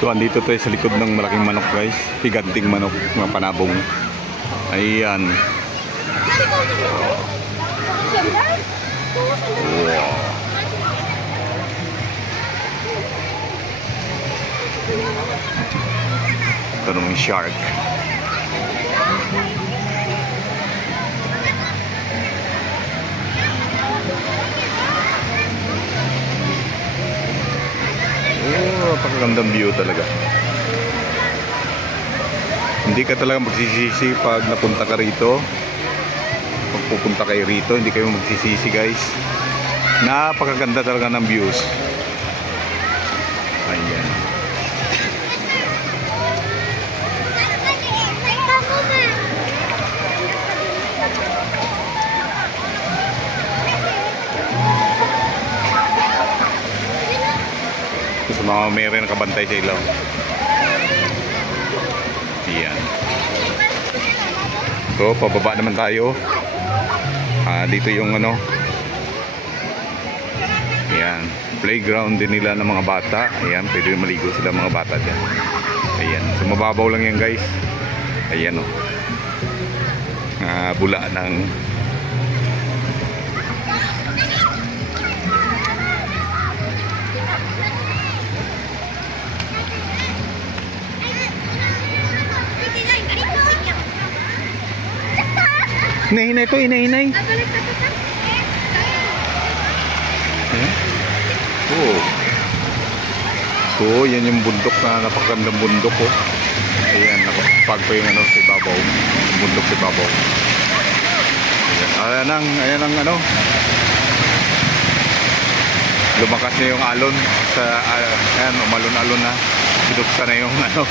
So andito tayo sa likod ng malaking manok guys. Higanting manok, mga panabong. Ayan. Wow. Ito naman shark. Oh, napakagandang view talaga. Hindi ka talaga magsisisi pag napunta ka rito. Pag pupunta kayo rito, hindi kayo magsisisi guys. Napakaganda talaga ng views. Ayan. Sa mga mayroon nakabantay sa ilaw. Ayan. So, pababa naman tayo. Dito yung ano. Ayan. Playground din nila ng mga bata. Ayan. Pwede maligo sila mga bata dyan. Ayan. So, mababaw lang yan guys. Ayan o. Bula ng Inay-inay to, inay-inay. Oh. So, yan yung bundok na napakagandang bundok oh. Ayan, nakapag pa yung ano, sa ibabaw. Bundok sa ibabaw. Ayan. Ayan ang ano. Lumakas na yung alon sa ayan, umalon-alon na. Sinuksa na yung ano.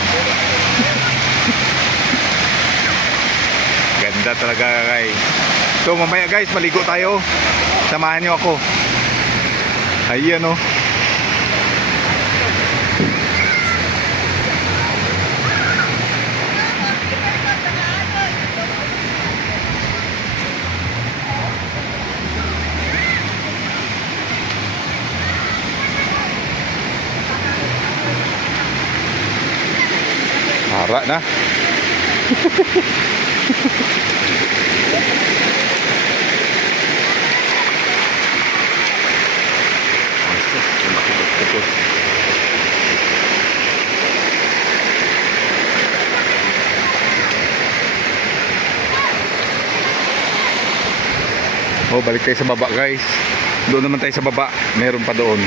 Ganda talaga guys. So mamaya guys, maligo tayo. Samahan nyo ako. Ayan o. Hara na. Oh, balik tayo sa baba guys. Doon naman tayo sa baba. Meron pa doon.